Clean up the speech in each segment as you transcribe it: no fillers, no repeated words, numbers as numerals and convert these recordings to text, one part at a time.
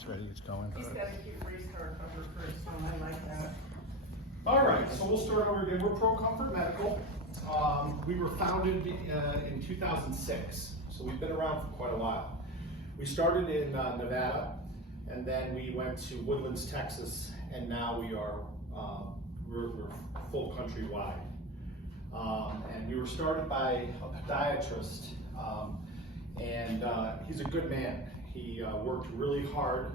It's ready, it's going. He's got a cute race car cover for his phone, I like that. All right, so we'll start over again. We're Pro Comfort Medical. We were founded in 2006, so we've been around for quite a while. We started in Nevada, and then we went to Woodlands, Texas, and now we are we're full countrywide. And we were started by a podiatrist, and he's a good man. He worked really hard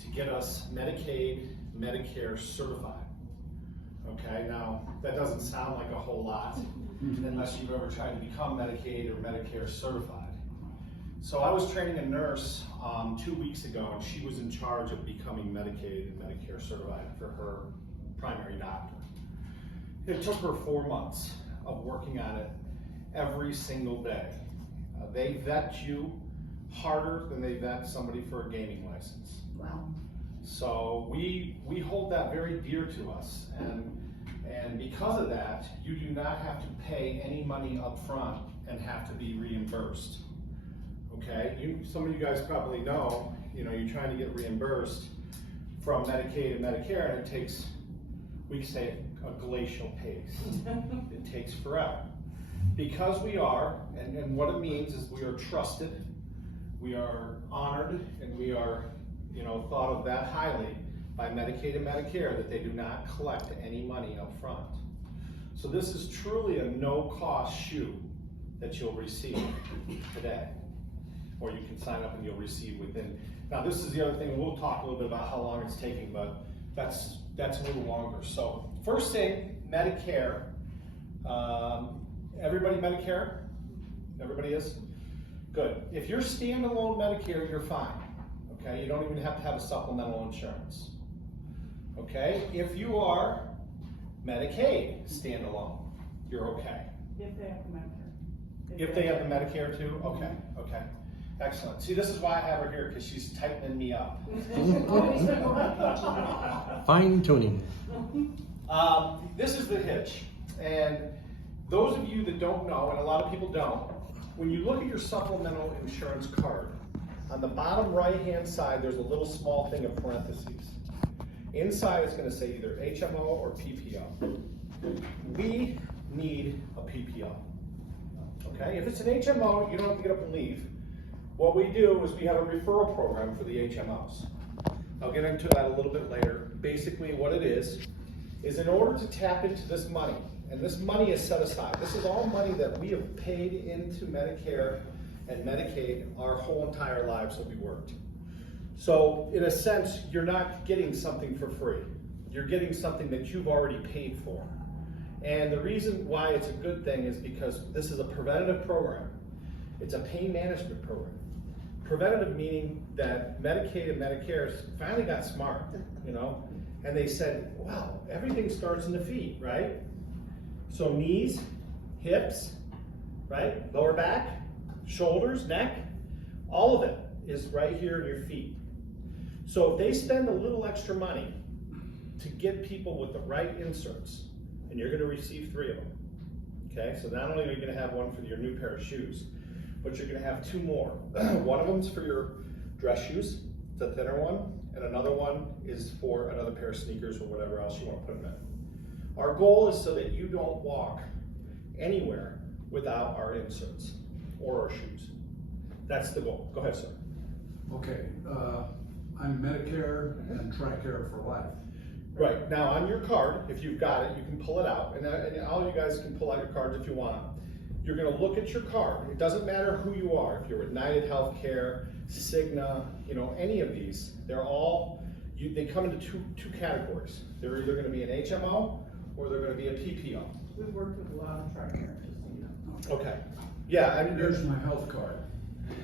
to get us Medicaid, Medicare certified. Okay, now that doesn't sound like a whole lot unless you've ever tried to become Medicaid or Medicare certified. So I was training a nurse 2 weeks ago, and she was in charge of becoming Medicaid and Medicare certified for her primary doctor. It took her 4 months of working on it every single day. They vet you harder than they vet somebody for a gaming license. Wow. So we hold that very dear to us, and because of that, you do not have to pay any money up front and have to be reimbursed. Okay, some of you guys probably know, you're trying to get reimbursed from Medicaid and Medicare, and it takes, we say, a glacial pace. It takes forever. Because we are, and what it means is we are trusted, we are honored, and we are thought of that highly by Medicaid and Medicare, that they do not collect any money up front. So this is truly a no-cost shoe that you'll receive today. Or you can sign up and you'll receive within. Now this is the other thing, we'll talk a little bit about how long it's taking, but that's a little longer. So first thing, Medicare. Everybody Medicare? Everybody is? Good. If you're standalone Medicare, you're fine. Okay, you don't even have to have a supplemental insurance. Okay, if you are Medicaid standalone, you're okay. If they have the Medicare. If they have the Medicare too? Okay, okay. Excellent. See, this is why I have her here, because she's tightening me up. Fine tuning. This is the hitch. And those of you that don't know, and a lot of people don't, when you look at your supplemental insurance card, on the bottom right-hand side, there's a little small thing of parentheses. Inside, it's going to say either HMO or PPO. We need a PPO. Okay? If it's an HMO, you don't have to get up and leave. What we do is we have a referral program for the HMOs. I'll get into that a little bit later. Basically, what it is in order to tap into this money, and this money is set aside. This is all money that we have paid into Medicare and Medicaid our whole entire lives that we worked. So in a sense, you're not getting something for free. You're getting something that you've already paid for. And the reason why it's a good thing is because this is a preventative program. It's a pain management program. Preventative meaning that Medicaid and Medicare finally got smart, and they said, wow, everything starts in the feet, right? So knees, hips, right? Lower back, shoulders, neck, all of it is right here in your feet. So if they spend a little extra money to get people with the right inserts, and you're going to receive 3 of them, okay? So not only are you going to have one for your new pair of shoes, but you're going to have 2 more. One of them's for your dress shoes, it's a thinner one, and another one is for another pair of sneakers or whatever else you want to put them in. Our goal is so that you don't walk anywhere without our inserts or our shoes. That's the goal. Go ahead, sir. Okay, I'm Medicare and TRICARE for life. Right, now on your card, if you've got it, you can pull it out, and all you guys can pull out your cards if you want. You're going to look at your card. It doesn't matter who you are. If you're with United Healthcare, Cigna, any of these, they're all, they come into two categories. They're either going to be an HMO or they're going to be a PPO. We've worked with a lot of TRICARE, just so you know. Okay. Yeah, I mean, Here's my health card.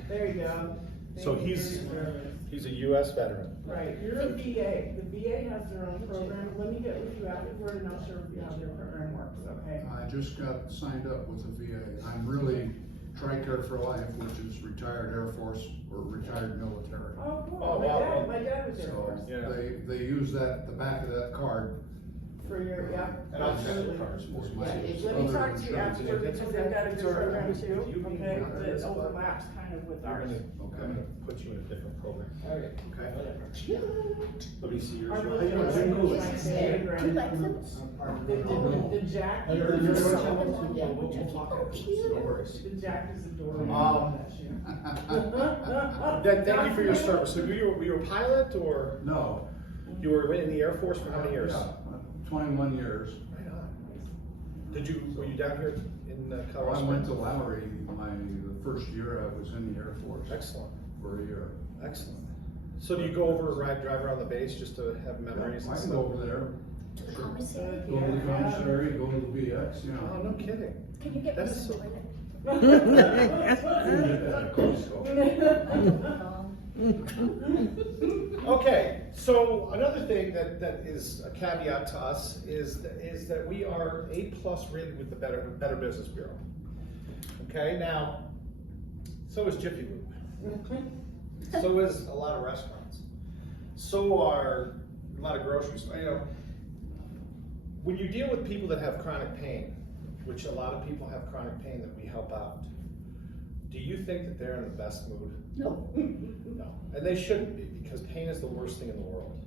There you go. So Thank you for your service. he's a U.S. veteran. Right, you're a VA. The VA has their own program. Let me get with you afterward and I'll show you how their program works, okay? I just got signed up with the VA. I'm really TRICARE for life, which is retired Air Force or retired military. Oh, cool. Oh, my wow. dad was Air So Force. Yeah. they use the back of that card For your, yeah. And I'll check the absolutely. cars for you. Let me talk to you after, because they've got a good program too, okay, that overlaps kind of with I'm ours. gonna put you in a different program. Okay. Okay? Let me see yours. Our How little you doing? program Jim? is like the Jack. How you doing? The Jack is adorable. Thank you for your service. So were you a pilot or No. you were in the Air Force for how many years? Yeah, 21 years. Right on. Were you down here in Colorado? I went to Lowry, the first year I was in the Air Force. Excellent. For a year. Excellent. So do you go over drive around the base just to have memories? I and can stuff? go over there, To the commissary. go to the commissary, go to the BX, you Oh, know. no kidding. Can you get That me is some so- toilet? Okay, so another thing that is a caveat to us is that we are A+ rated with the Better Business Bureau. Okay, now, so is Jiffy Lube. So is a lot of restaurants. So are a lot of grocery stores. You know, when you deal with people that have chronic pain, which a lot of people have chronic pain that we help out, do you think that they're in the best mood? No. No, and they shouldn't be, because pain is the worst thing in the world.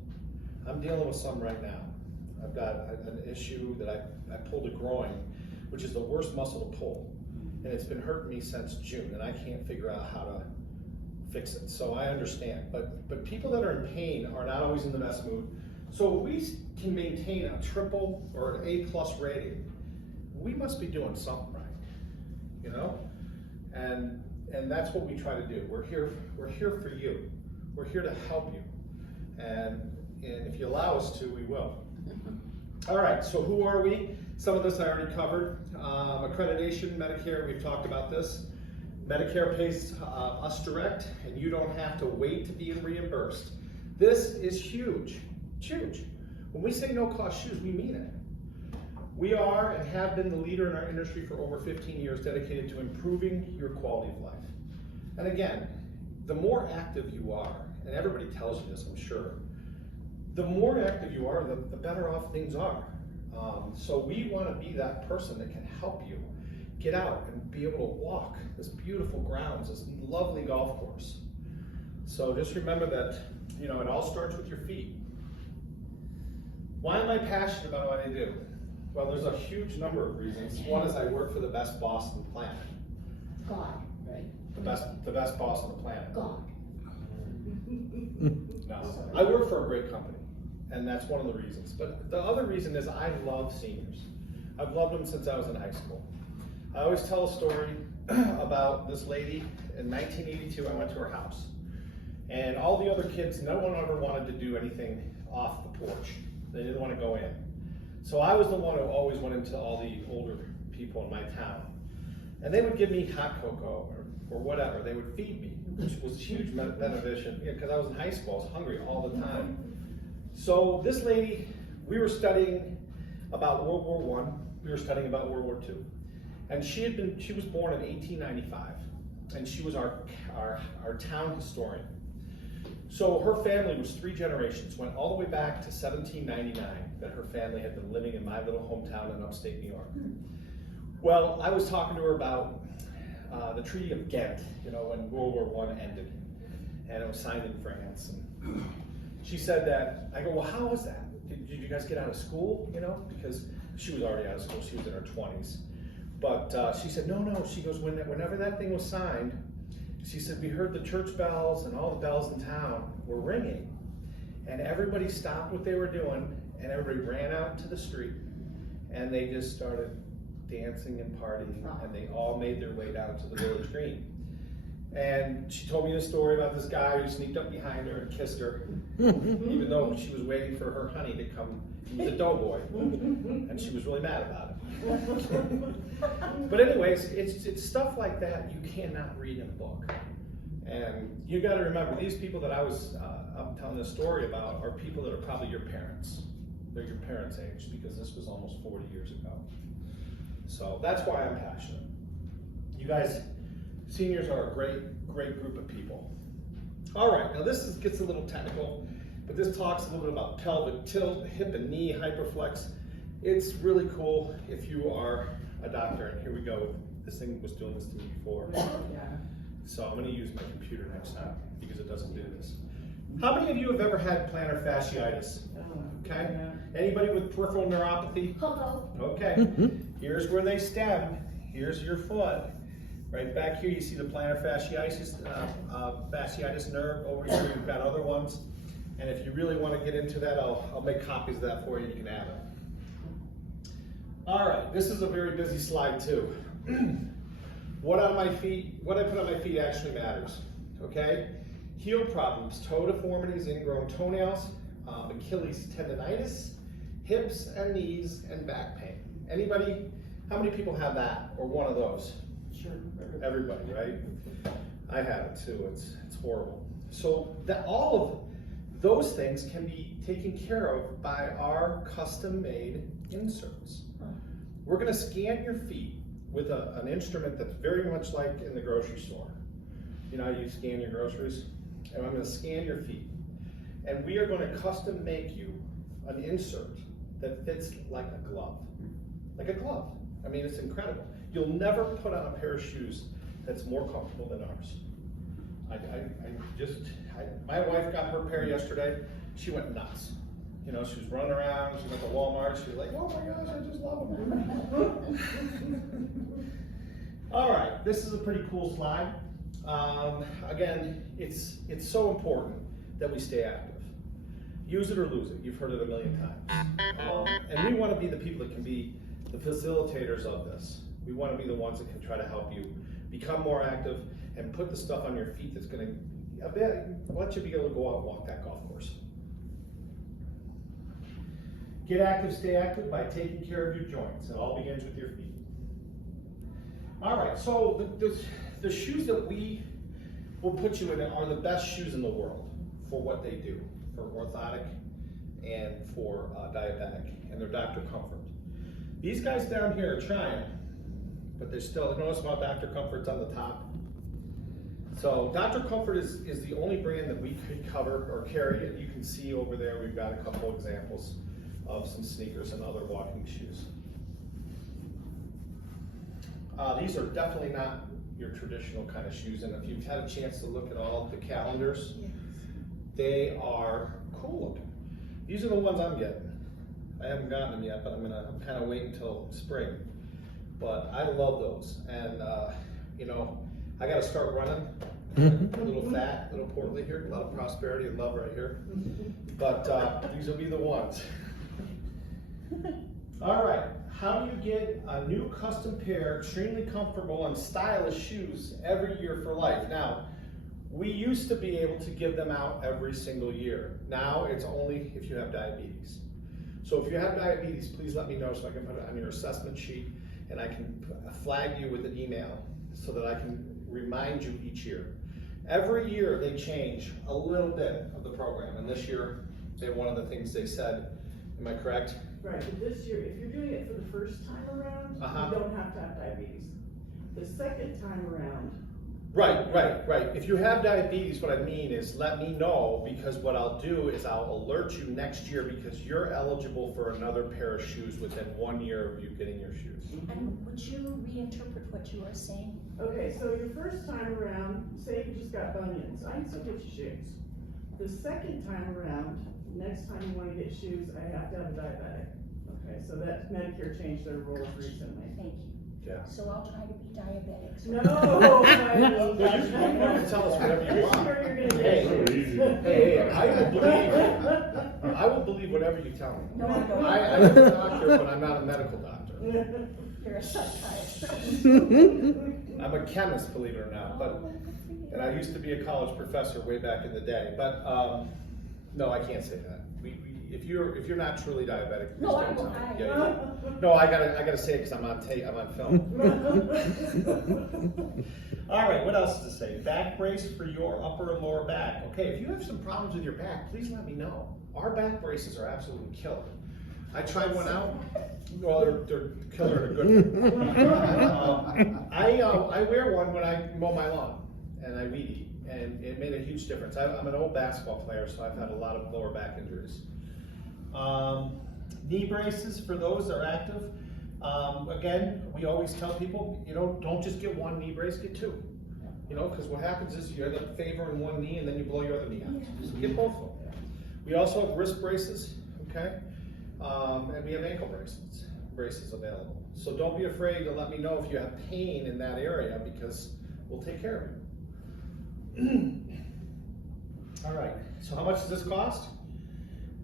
I'm dealing with some right now. I've got an issue that I pulled a groin, which is the worst muscle to pull, and it's been hurting me since June, and I can't figure out how to fix it. So I understand, but people that are in pain are not always in the best mood. So if we can maintain a triple or an A+ rating, we must be doing something right, you know? And that's what we try to do. We're here for you. We're here to help you. And if you allow us to, we will. All right, so who are we? Some of this I already covered. Accreditation, Medicare, we've talked about this. Medicare pays us direct, and you don't have to wait to be reimbursed. This is huge, it's huge. When we say no-cost shoes, we mean it. We are and have been the leader in our industry for over 15 years, dedicated to improving your quality of life. And again, the more active you are, and everybody tells you this, I'm sure, the more active you are, the better off things are. So we want to be that person that can help you get out and be able to walk this beautiful grounds, this lovely golf course. So just remember that, you know, it all starts with your feet. Why am I passionate about what I do? Well, there's a huge number of reasons. One is I work for the best boss on the planet. God, right? The best boss on the planet. God. No, I work for a great company, and that's one of the reasons. But the other reason is I love seniors. I've loved them since I was in high school. I always tell a story about this lady. In 1982, I went to her house, and all the other kids, no one ever wanted to do anything off the porch. They didn't want to go in. So I was the one who always went into all the older people in my town. And they would give me hot cocoa or whatever. They would feed me, which was a huge beneficent, because I was in high school, I was hungry all the time. So this lady, we were studying about World War I, we were studying about World War II. And she was born in 1895, and she was our town historian. So her family was 3 generations, went all the way back to 1799, that her family had been living in my little hometown in upstate New York. Well, I was talking to her about the Treaty of Ghent, you know, when World War I ended, and it was signed in France. And she said that, I go, well, how was that? Did you guys get out of school, you know? Because she was already out of school, she was in her 20s. But she said, no, she goes, whenever that thing was signed, she said, we heard the church bells and all the bells in town were ringing, and everybody stopped what they were doing, and everybody ran out into the street, and they just started dancing and partying, and they all made their way down to the village green. And she told me a story about this guy who sneaked up behind her and kissed her, even though she was waiting for her honey to come. He was a doughboy, and she was really mad about it. But anyways, it's stuff like that you cannot read in a book. And you got to remember, these people that I'm telling this story about are people that are probably your parents. They're your parents' age, because this was almost 40 years ago. So that's why I'm passionate. You guys, seniors are a great group of people. All right, now gets a little technical, but this talks a little bit about pelvic tilt, hip and knee hyperflex. It's really cool if you are a doctor, and here we go. This thing was doing this to me before. Yeah. So I'm gonna use my computer next time because it doesn't do this. How many of you have ever had plantar fasciitis? Okay. Anybody with peripheral neuropathy? Hello. Okay. Here's where they stem. Here's your foot. Right back here, you see the plantar fasciitis nerve. Over here, you've got other ones. And if you really want to get into that, I'll make copies of that for you. You can have it. All right, this is a very busy slide too. What I put on my feet actually matters. Okay? Heel problems, toe deformities, ingrown toenails, Achilles tendonitis, hips and knees, and back pain. Anybody? How many people have that or one of those? Sure. Everybody, right? I have it too. It's horrible. So all of those things can be taken care of by our custom-made inserts. We're going to scan your feet with an instrument that's very much like in the grocery store. You know how you scan your groceries? And I'm going to scan your feet. And we are going to custom make you an insert that fits like a glove. Like a glove. I mean, it's incredible. You'll never put on a pair of shoes that's more comfortable than ours. My wife got her pair yesterday. She went nuts. You know, she was running around. She went to Walmart. She was like, "Oh my gosh, I just love them." All right, this is a pretty cool slide. Again, it's so important that we stay active. Use it or lose it. You've heard it a million times. And we want to be the people that can be the facilitators of this. We want to be the ones that can try to help you become more active and put the stuff on your feet that's going to let you be able to go out and walk that golf course. Get active, stay active by taking care of your joints. It all begins with your feet. All right, so the shoes that we will put you in are the best shoes in the world for what they do, for orthotic and for diabetic, and they're Dr. Comfort. These guys down here are trying, but they're still, notice about Dr. Comfort's on the top. So Dr. Comfort is the only brand that we could cover or carry, and you can see over there we've got a couple examples of some sneakers and other walking shoes. These are definitely not your traditional kind of shoes, and if you've had a chance to look at all the calendars, they are cool looking. These are the ones I'm getting. I haven't gotten them yet, but I'm kind of wait until spring. But I love those, and you know, I got to start running. A little fat, a little portly here, a lot of prosperity and love right here. But these will be the ones. All right, how do you get a new custom pair, extremely comfortable and stylish shoes every year for life? Now, we used to be able to give them out every single year. Now it's only if you have diabetes. So if you have diabetes, please let me know so I can put it on your assessment sheet and I can flag you with an email so that I can remind you each year. Every year they change a little bit of the program, and this year, one of the things they said, am I correct? Right, but this year, if you're doing it for the first time around, you don't have to have diabetes. The second time around. Right. If you have diabetes, what I mean is let me know, because what I'll do is I'll alert you next year because you're eligible for another pair of shoes within 1 year of you getting your shoes. And would you reinterpret what you were saying? Okay, so your first time around, say you just got bunions, I can still get you shoes. The second time around, next time you want to get shoes, I have to have a diabetic. Okay, so that Medicare changed their rules recently. Thank you. Yeah. So I'll try to be diabetic. So No, You can tell us whatever you this want. year you're gonna Hey, get shoes. Hey, I will believe whatever you tell me. No, I don't. I am a doctor, but I'm not a medical doctor. You're a psychiatrist. I'm a chemist, believe it or not, and I used to be a college professor way back in the day. But no, I can't say that. If you're not truly diabetic, please No, don't tell me. I- Yeah. No, I gotta say it because I'm on tape. I'm on film. All right, what else to say? Back brace for your upper and lower back. Okay, if you have some problems with your back, please let me know. Our back braces are absolutely killer. I tried one out. Well, they're killer in a good way. I wear one when I mow my lawn and I weed eat, and it made a huge difference. I'm an old basketball player, so I've had a lot of lower back injuries. Knee braces for those that are active. Again, we always tell people, don't just get one knee brace, get two. Because what happens is you end up favoring one knee and then you blow your other knee out. So get both of them. We also have wrist braces, okay? And we have ankle braces available. So don't be afraid to let me know if you have pain in that area because we'll take care of you. All right, so how much does this cost?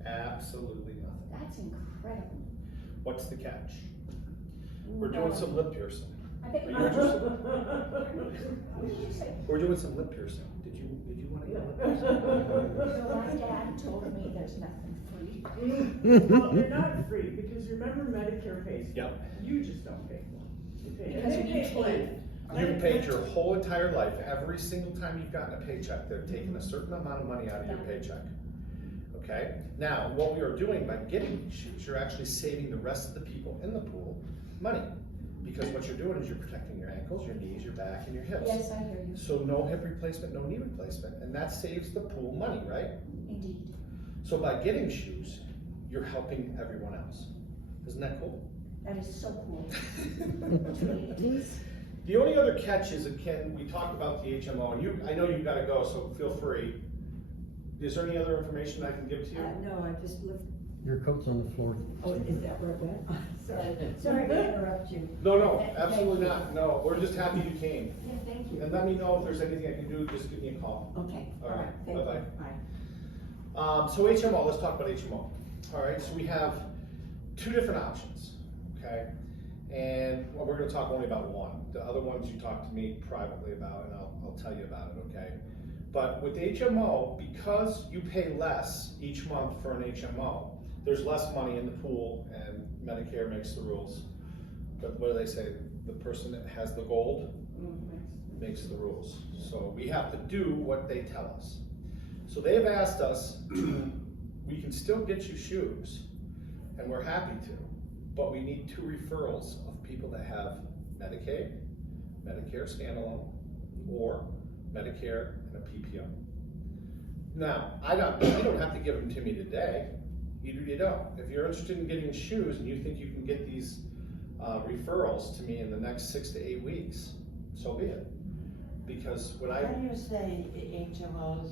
Absolutely nothing. That's incredible. What's the catch? We're doing some lip piercing. I think Are we you interested? What did you say? We're doing some lip piercing. Did you want to get lip piercing? So my dad told me there's nothing free. Well, they're not free, because remember Medicare pays for it. Yep. You just don't pay for it. You pay, Because they we pay for pay. it. You've paid your whole entire life. Every single time you've gotten a paycheck, they're taking a certain amount of money out of your paycheck. Okay? Now, what we are doing by getting these shoes, you're actually saving the rest of the people in the pool money. Because what you're doing is you're protecting your ankles, your knees, your back, and your hips. Yes, I hear you. So no hip replacement, no knee replacement, and that saves the pool money, right? Indeed. So by getting shoes, you're helping everyone else. Isn't that cool? That is so cool. Truly it is. The only other catch is, again, we talked about the HMO, and I know you've got to go, so feel free. Is there any other information I can give to you? No, I just looked, Your coat's on the floor. oh, is that where it went? Sorry to interrupt you. No, absolutely not. No, we're just happy you came. Yeah, thank you. And let me know if there's anything I can do, just give me a call. Okay, All all right, right, thank you. bye-bye. Bye. So HMO, let's talk about HMO. All right, so we have two different options, okay? And well, we're gonna talk only about one. The other ones you talk to me privately about, and I'll tell you about it, okay? But with HMO, because you pay less each month for an HMO, there's less money in the pool, and Medicare makes the rules. But what do they say? The person that has the gold makes the rules. So we have to do what they tell us. So they've asked us, we can still get you shoes, and we're happy to, but we need 2 referrals of people that have Medicaid, Medicare standalone, or Medicare and a PPO. Now, you don't have to give them to me today. You don't. If you're interested in getting shoes and you think you can get these referrals to me in the next 6 to 8 weeks, so be it. Because when How do you say HMOs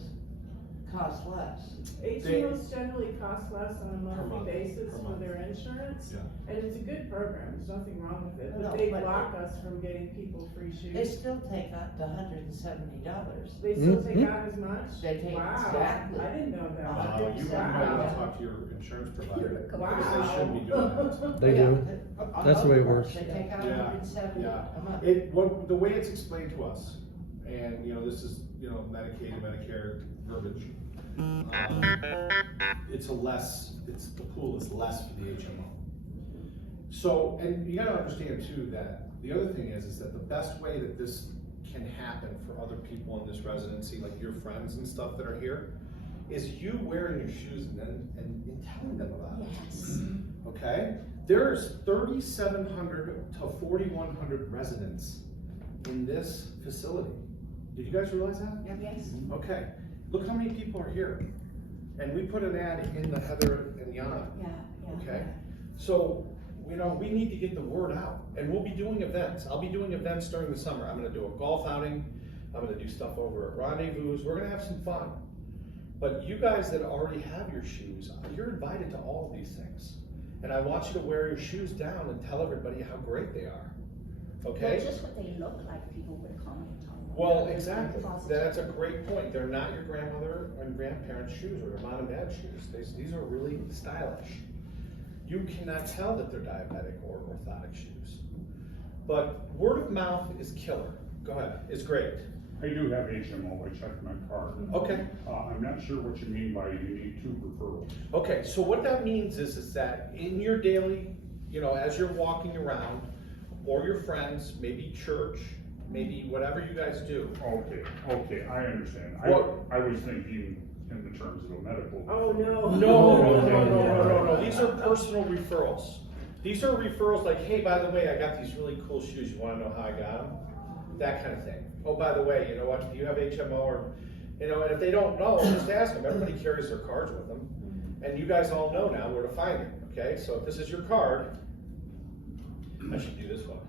cost less? HMOs generally cost less on a monthly month, basis per for month. their insurance, Yeah. and it's a good program, there's nothing wrong with it, No, but they but- block us from getting people free They shoes. still take out the $170. They still Mhm. take out as much? They take Wow, exactly. I didn't know that. you might want to Wow. talk to your insurance provider, because Wow. they shouldn't be doing that. They do. That's the way it works. They take out Yeah, $170 yeah. a month. The way it's explained to us, and this is, Medicaid and Medicare verbiage. The pool is less for the HMO. So, and you gotta understand too, that the other thing is that the best way that this can happen for other people in this residency, like your friends and stuff that are here, is you wearing your shoes and telling them about it. Yes. Okay? There's 3,700 to 4,100 residents in this facility. Did you guys realize that? Yes. Okay. Look how many people are here. And we put an ad in the Heather and Yana. Yeah, Okay? So, we need to get the word out. And we'll be doing events. I'll be doing events during the summer. I'm gonna do a golf outing. I'm gonna do stuff over at Rendezvous. We're gonna have some fun. But you guys that already have your shoes, you're invited to all of these things. And I want you to wear your shoes down and tell everybody how great they are. Okay? Well, just what they look like, people would comment on. Well, exactly. Positive. That's a great point. They're not your grandmother and grandparents' shoes or your mom and dad's shoes. These are really stylish. You cannot tell that they're diabetic or orthotic shoes. But word of mouth is killer. Go ahead. It's great. I do have HMO, I checked my card. Okay. I'm not sure what you mean by you need 2 referrals. Okay, so what that means is that in your daily, as you're walking around, or your friends, maybe church, maybe whatever you guys do. Okay, I understand. Well- I was thinking in the terms of a medical. Oh, no. No. These are personal referrals. These are referrals like, hey, by the way, I got these really cool shoes. You want to know how I got them? That kind of thing. Oh, by the way, you know what? Do you have HMO or, and if they don't know, just ask them. Everybody carries their cards with them. And you guys all know now where to find it, okay? So if this is your card, I should do this one.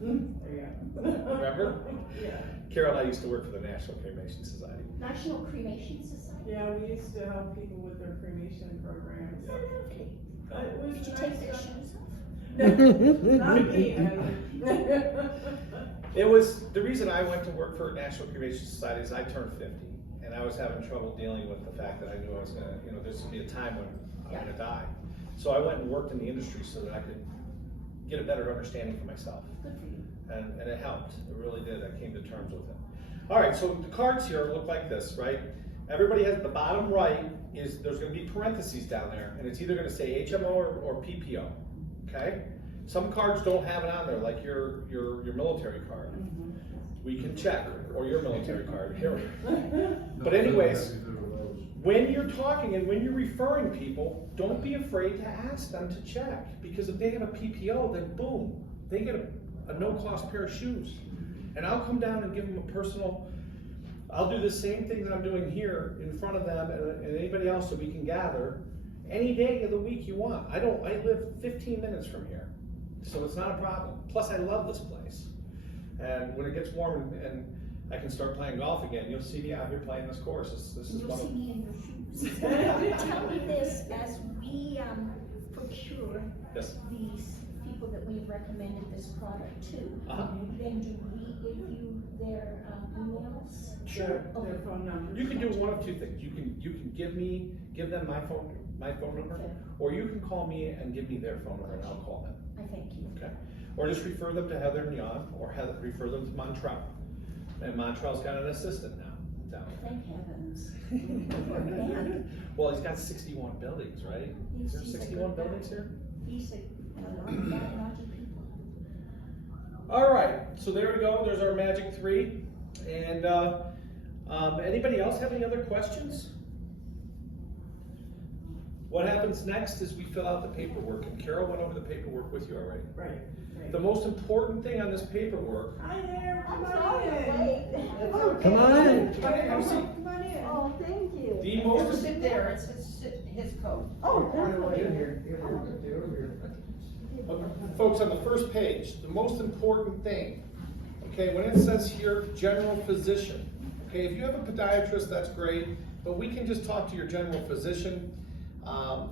There you go. Remember? Yeah. Carol and I used to work for the National Cremation Society. National Cremation Society. Yeah, we used to help people with their cremation programs. Oh, lovely. It was Did you nice take their stuff. shoes off? Not me, It was, the reason I went to work for National Cremation Society is I turned 50, and I was having trouble dealing with the fact that I knew I was gonna, there's gonna be a time when I'm gonna die. So I went and worked in the industry so that I could get a better understanding for myself. Good for you. And it helped, it really did, I came to terms with it. All right, so the cards here look like this, right? Everybody has, the bottom right is, there's gonna be parentheses down there, and it's either gonna say HMO or PPO, okay? Some cards don't have it on there, like your military card. We can check, or your military card, here. But anyways, when you're talking and when you're referring people, don't be afraid to ask them to check, because if they have a PPO, then boom, they get a no-cost pair of shoes. And I'll come down and give them a personal, I'll do the same thing that I'm doing here in front of them and anybody else that we can gather any day of the week you want. I live 15 minutes from here, so it's not a problem. Plus I love this place. And when it gets warm and I can start playing golf again, you'll see me out here playing this course. This is You'll one see of, me in your shoes. Tell me this, as we procure yes. these people that we've recommended this product to, Uh-huh. then do we give you their emails? Sure. Their phone number. You can do one of two things. You can give them my phone number, Okay. or you can call me and give me their phone number and I'll call them. I thank you. Okay. Or just refer them to Heather and Jan, or refer them to Montrell. And Montrell's got an assistant now down there. Thank heavens. Poor man. Well, he's got 61 buildings, right? Is there He's a 61 good buildings guy. here? He's a lot of bad people. All right, so there we go. There's our magic 3. And anybody else have any other questions? What happens next is we fill out the paperwork, and Carol went over the paperwork with you already. Right. The most important thing on this paperwork. Hi there, come I'm on sorry, in. wait. Come on in. Come in. Come on in. Oh, thank you. The most, Sit there, it's his coat. Oh, definitely. folks, on the first page, the most important thing, okay, when it says here, general physician, okay, if you have a podiatrist, that's great, but we can just talk to your general physician.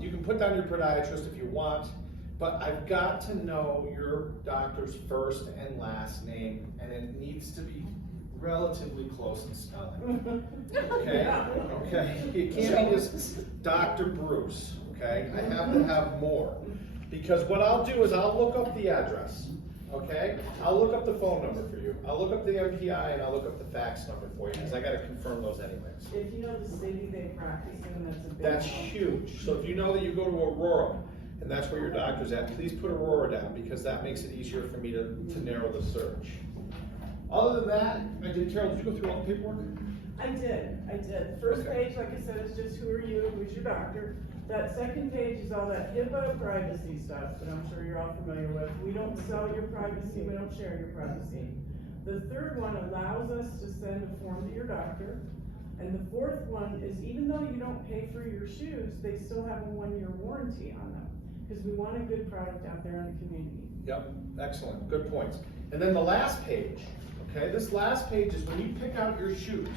You can put down your podiatrist if you want, but I've got to know your doctor's first and last name, and it needs to be relatively close in spelling. Okay? Okay? It can't be just Dr. Bruce, okay? I have to have more. Because what I'll do is I'll look up the address, okay? I'll look up the phone number for you. I'll look up the MPI and I'll look up the fax number for you, because I gotta confirm those anyways. If you know the city they practice in, that's a big. That's help. huge. So if you know that you go to Aurora, and that's where your doctor's at, please put Aurora down, because that makes it easier for me to narrow the search. Other than that, Carol, did you go through all the paperwork? I did. The first Okay. page, like I said, is just who are you, who's your doctor. That second page is all that HIPAA privacy stuff that I'm sure you're all familiar with. We don't sell your privacy, we don't share your privacy. The third one allows us to send a form to your doctor. And the fourth one is, even though you don't pay for your shoes, they still have a 1-year warranty on them. Because we want a good product out there in the community. Yep, excellent, good points. And then the last page, okay, this last page is when you pick out your shoes,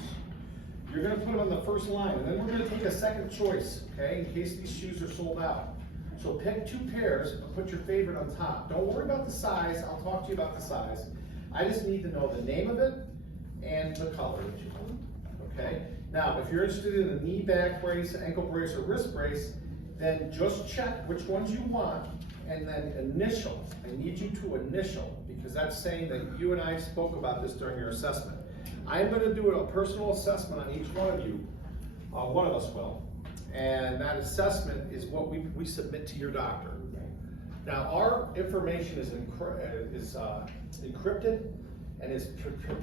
you're gonna put them on the first line, and then we're gonna take a second choice, okay, in case these shoes are sold out. So pick 2 pairs and put your favorite on top. Don't worry about the size, I'll talk to you about the size. I just need to know the name of it and the color that you want, okay? Now, if you're interested in a knee, back brace, ankle brace, or wrist brace, then just check which ones you want, and then initial. I need you to initial, because that's saying that you and I spoke about this during your assessment. I'm gonna do a personal assessment on each one of you, one of us will, and that assessment is what we submit to your doctor. Now, our information is encrypted and is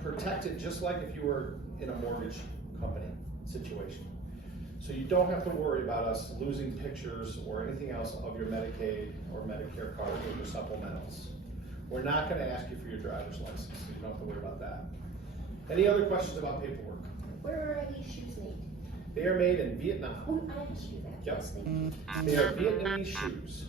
protected just like if you were in a mortgage company situation. So you don't have to worry about us losing pictures or anything else of your Medicaid or Medicare card or your supplementals. We're not gonna ask you for your driver's license, so you don't have to worry about that. Any other questions about paperwork? Where are these shoes made? They are made in Vietnam. Oh, I asked you that. Yep. Yes, thank you. They are Vietnamese shoes.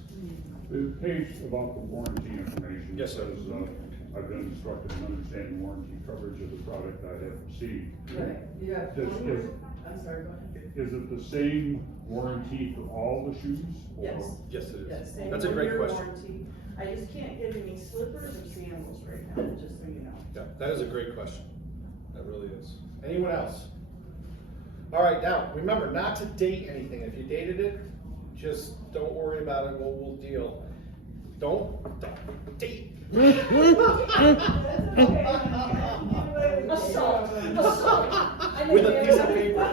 The page about the warranty information. Yes, sir. Says, I've been instructed in understanding warranty coverage of the product I have received. Right, you have Does- one year, I'm sorry, go ahead. Is it the same warranty for all the shoes? or- Yes. Yes, it Yes, is. same That's a great 1 year question. warranty. I just can't get any slippers or sandals right now, just so you know. Yeah, that is a great question. That really is. Anyone else? All right, now, remember not to date anything. If you dated it, just don't worry about it, we'll deal. Don't date. Assault. I'm With a embarrassed. piece of paper.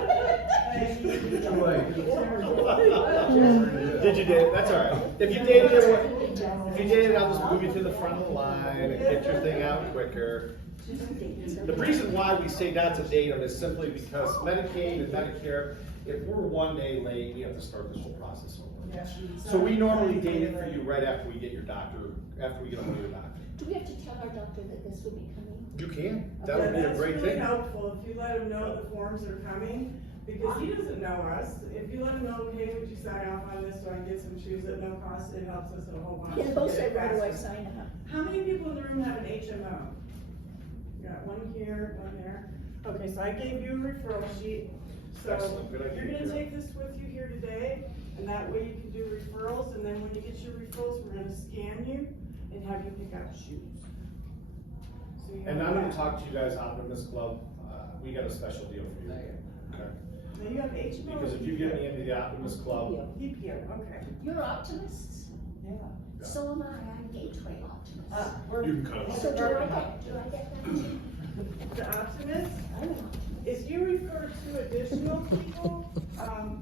Did you date it? That's all right. If you dated it, I'll just move you to the front of the line and get your thing out quicker. The reason why we say not to date them is simply because Medicaid and Medicare, if we're 1 day late, we have to start this whole process over. Yeah. So we normally date it for you right after we get your doctor, after we get them to your doctor. Do we have to tell our doctor that this will be coming? You can, that would be a great That's really thing. helpful, if you let him know the forms are coming, because he doesn't know us. If you let him know, hey, would you sign off on this so I can get some shoes at no cost, it helps us a whole bunch. Yeah, to both get it said, where do I faster. sign up? How many people in the room have an HMO? Got one here, one there. Okay, so I gave you a referral sheet. So Excellent, good idea. you're gonna take this with you here today, and that way you can do referrals, and then when you get your referrals, we're gonna scan you and have you pick out shoes. So you And have I'm gonna that. talk to you guys Optimus Club, we got a special deal for you. Okay. Now you have HMO. Because if you get me into the Optimus Club, PPO, okay. You're optimists? Yeah. So am I, I'm Gateway optimist. you can cut it. So do I get that too? The optimist, I'm an optimist. if you refer to additional people, then